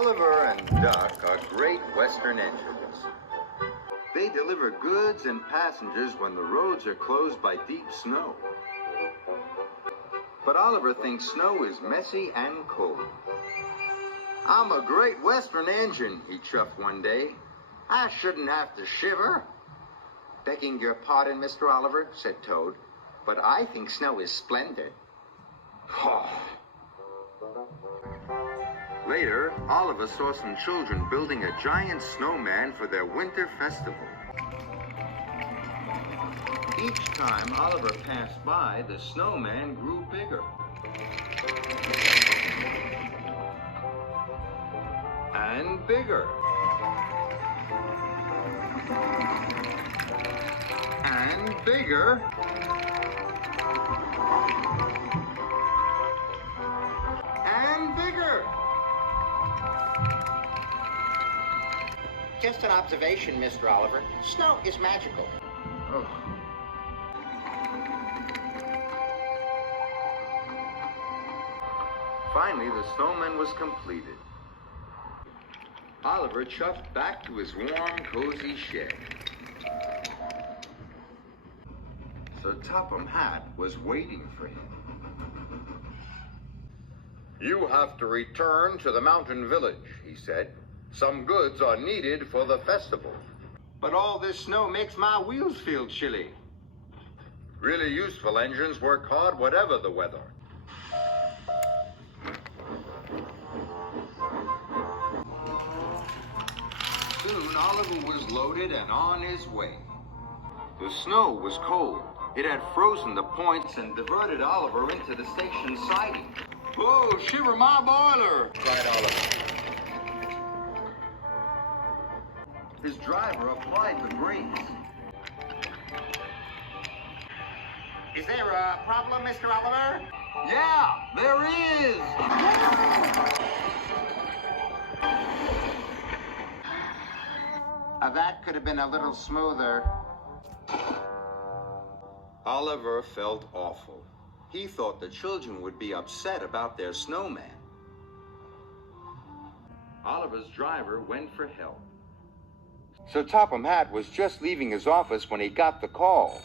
Oliver and Duck are great Western engines. They deliver goods and passengers when the roads are closed by deep snow. But Oliver thinks snow is messy and cold. "I'm a great Western engine," he chuffed one day. "I shouldn't have to shiver." "Begging your pardon, Mr. Oliver," said Toad, "but I think snow is splendid." Later, Oliver saw some children building a giant snowman for their winter festival. Each time Oliver passed by, the snowman grew bigger. And bigger. And bigger. And bigger. Just an observation, Mr. Oliver. Snow is magical. Oh. Finally, the snowman was completed. Oliver chuffed back to his warm, cozy shed. So Topham Hatt was waiting for him. "You have to return to the mountain village," he said. "Some goods are needed for the festival." "But all this snow makes my wheels feel chilly." "Really useful engines work hard whatever the weather." Soon Oliver was loaded and on his way. The snow was cold. It had frozen the points and diverted Oliver into the station siding. "Whoa, shiver my boiler!" cried Oliver. His driver applied the brakes. Is there a problem, Mr. Oliver? "Yeah, there is!" That could have been a little smoother. Oliver felt awful. He thought the children would be upset about their snowman. Oliver's driver went for help. So Topham Hatt was just leaving his office when he got the call.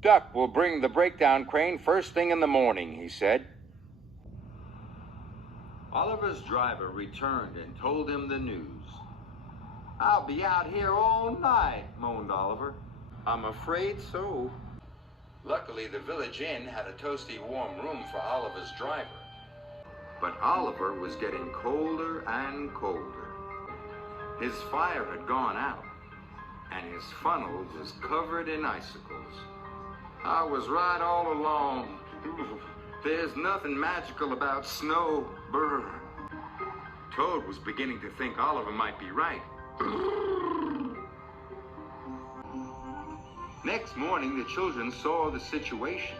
"Duck will bring the breakdown crane first thing in the morning," he said. Oliver's driver returned and told him the news. "I'll be out here all night," moaned Oliver. "I'm afraid so." Luckily, the village inn had a toasty warm room for Oliver's driver. But Oliver was getting colder and colder. His fire had gone out, and his funnel was covered in icicles. "I was right all along. There's nothing magical about snow. Brr." Toad was beginning to think Oliver might be right. Next morning, the children saw the situation.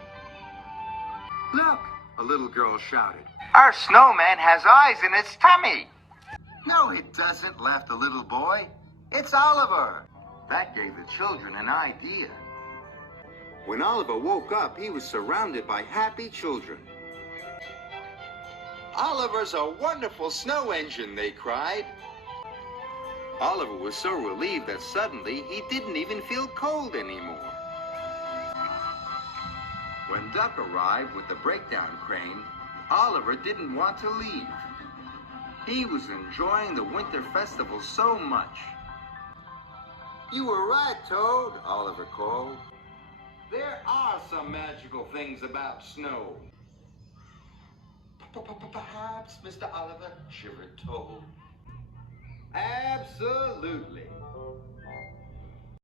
"Look," a little girl shouted. "Our snowman has eyes in its tummy." "No, it doesn't," laughed the little boy. "It's Oliver." That gave the children an idea. When Oliver woke up, he was surrounded by happy children. "Oliver's a wonderful snow engine," they cried. Oliver was so relieved that suddenly he didn't even feel cold anymore. When Duck arrived with the breakdown crane, Oliver didn't want to leave. He was enjoying the winter festival so much. "You were right, Toad," Oliver called. "There are some magical things about snow." "Perhaps, Mr. Oliver," shivered Toad. "Absolutely."